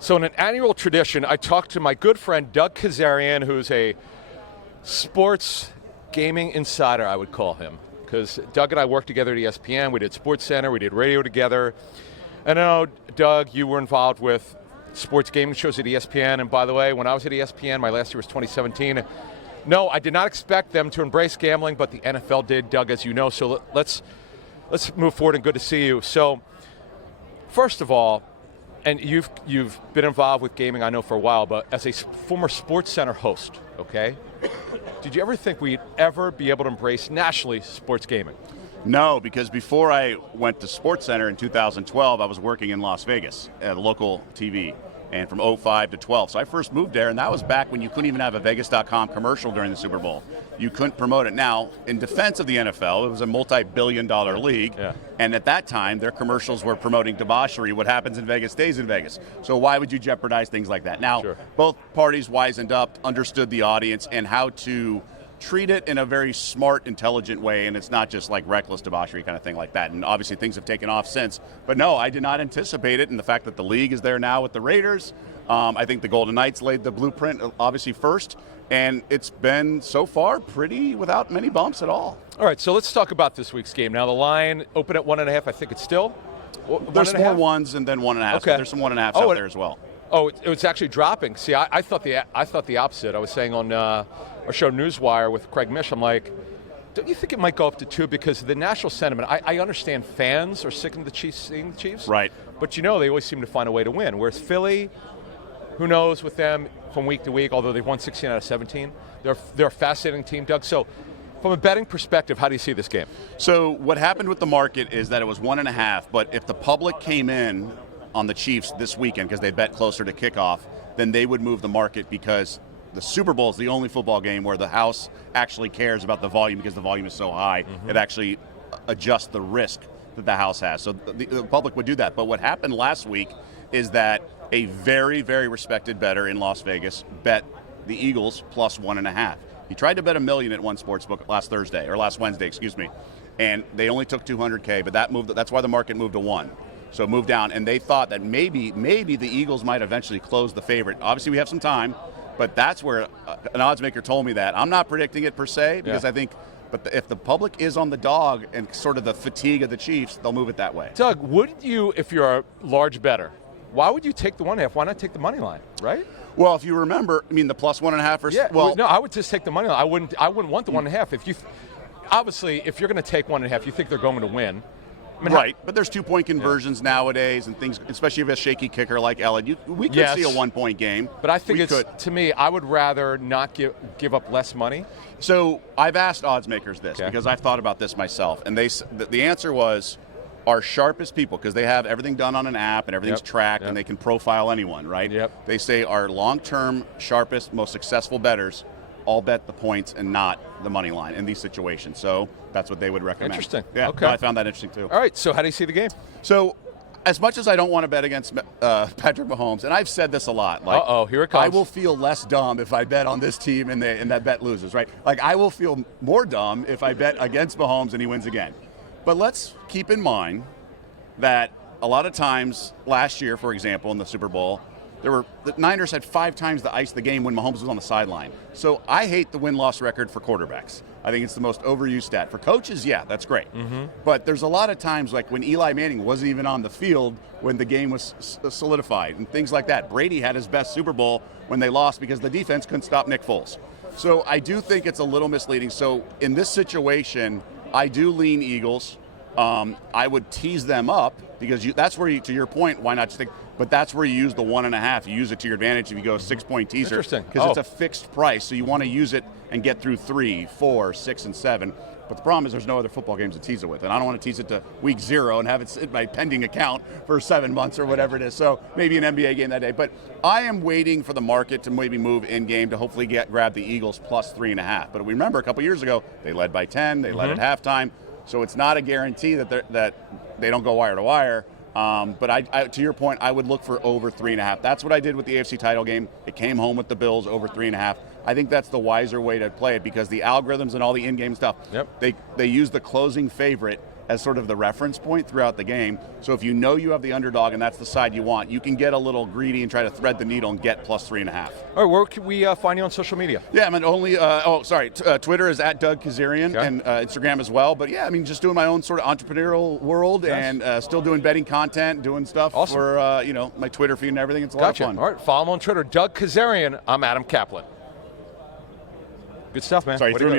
So in an annual tradition, I talked to my good friend Doug Kezirian, who's a sports gaming insider, I would call him. Because Doug and I worked together at ESPN. We did SportsCenter, we did radio together. And I know, Doug, you were involved with sports gaming shows at ESPN. And by the way, when I was at ESPN, my last year was 2017. No, I did not expect them to embrace gambling, but the NFL did, Doug, as you know. So let's move forward, and good to see you. So first of all, and you've been involved with gaming, I know, for a while, but as a former SportsCenter host, okay, did you ever think we'd ever be able to embrace nationally sports gaming? No, because before I went to SportsCenter in 2012, I was working in Las Vegas at a local TV, and from 05 to 12. So I first moved there, and that was back when you couldn't even have a Vegas.com commercial during the Super Bowl. You couldn't promote it. Now, in defense of the NFL, it was a multi-billion-dollar league, and at that time, their commercials were promoting debauchery. What happens in Vegas stays in Vegas. So why would you jeopardize things like that? Now, both parties wisened up, understood the audience, and how to treat it in a very smart, intelligent way, and it's not just like reckless debauchery kind of thing like that. And obviously things have taken off since. But no, I did not anticipate it, and the fact that the league is there now with the Raiders, I think the Golden Knights laid the blueprint obviously first, and it's been so far pretty without many bumps at all. All right, so let's talk about this week's game. Now the line opened at 1.5, I think it's still? There's more ones and then 1.5, okay. So there's some 1.5s out there as well. Oh, it was actually dropping. See, I thought the opposite. I was saying on our show Newswire with Craig Mish, I'm like, don't you think it might go up to 2 because of the national sentiment? I understand fans are sick of the Chiefs seeing the Chiefs. Right. But you know, they always seem to find a way to win. Whereas Philly, who knows with them from week to week, although they've won 16 out of 17. They're a fascinating team, Doug. So from a betting perspective, how do you see this game? So what happened with the market is that it was 1.5, but if the public came in on the Chiefs this weekend because they bet closer to kickoff, then they would move the market because the Super Bowl is the only football game where the house actually cares about the volume because the volume is so high. It actually adjusts the risk that the house has. So the public would do that. But what happened last week is that a very, very respected bettor in Las Vegas bet the Eagles plus 1.5. He tried to bet $1 million at one sportsbook last Wednesday, excuse me, and they only took $200K, but that's why the market moved to 1. So it moved down, and they thought that maybe the Eagles might eventually close the favorite. Obviously, we have some time, but that's where an odds maker told me that. I'm not predicting it per se because I think, but if the public is on the dog and sort of the fatigue of the Chiefs, they'll move it that way. Doug, wouldn't you, if you're a large bettor, why would you take the 1.5? Why not take the money line, right? Well, if you remember, I mean the plus 1.5 or no, I would just take the money line. I wouldn't want the 1.5. Obviously, if you're going to take 1.5, you think they're going to win. I mean, right, but there's 2-point conversions nowadays and things, especially if you have a shaky kicker like Ellen. We could see a 1-point game. But I think to me, I would rather not give up less money. So I've asked odds makers this because I've thought about this myself, and the answer was our sharpest people, because they have everything done on an app and everything's tracked and they can profile anyone, right? They say our long-term, sharpest, most successful bettors all bet the points and not the money line in these situations. So that's what they would recommend. Interesting. Yeah, okay. I found that interesting too. All right, so how do you see the game? So as much as I don't want to bet against Patrick Mahomes, and I've said this a lot. Like, here it comes. I will feel less dumb if I bet on this team and that bet loses, right? Like, I will feel more dumb if I bet against Mahomes and he wins again. But let's keep in mind that a lot of times last year, for example, in the Super Bowl, the Niners had 5 times the ice the game when Mahomes was on the sideline. So I hate the win-loss record for quarterbacks. I think it's the most overused stat. For coaches, yeah, that's great. But there's a lot of times like when Eli Manning wasn't even on the field when the game was solidified and things like that. Brady had his best Super Bowl when they lost because the defense couldn't stop Nick Foles. So I do think it's a little misleading. So in this situation, I do lean Eagles. I would tease them up because that's where to your point, why not just think, but that's where you use the 1.5. You use it to your advantage if you go 6-point teaser. Interesting. Because it's a fixed price, so you want to use it and get through 3, 4, 6, and 7. But the problem is there's no other football games to tease it with, and I don't want to tease it to week 0 and have it sit in my pending account for 7 months or whatever it is. So maybe an NBA game that day. But I am waiting for the market to maybe move in game to hopefully grab the Eagles plus 3.5. But remember, a couple years ago, they led by 10. They led at halftime. So it's not a guarantee that they don't go wire to wire. But I, to your point, I would look for over 3.5. That's what I did with the AFC title game. It came home with the Bills over 3.5. I think that's the wiser way to play it because the algorithms and all the in-game stuff, they use the closing favorite as sort of the reference point throughout the game. So if you know you have the underdog and that's the side you want, you can get a little greedy and try to thread the needle and get plus 3.5. All right, where can we find you on social media? Yeah, I mean, only, Twitter is at Doug Kezirian, okay. and Instagram as well. But yeah, I mean, just doing my own sort of entrepreneurial world, yes. and still doing betting content, doing stuff awesome. for, my Twitter feed and everything. It's a gotcha. lot of fun. All right, follow him on Twitter, Doug Kezirian. I'm Adam Caplan. Good stuff, man. Sorry, What you threw me off.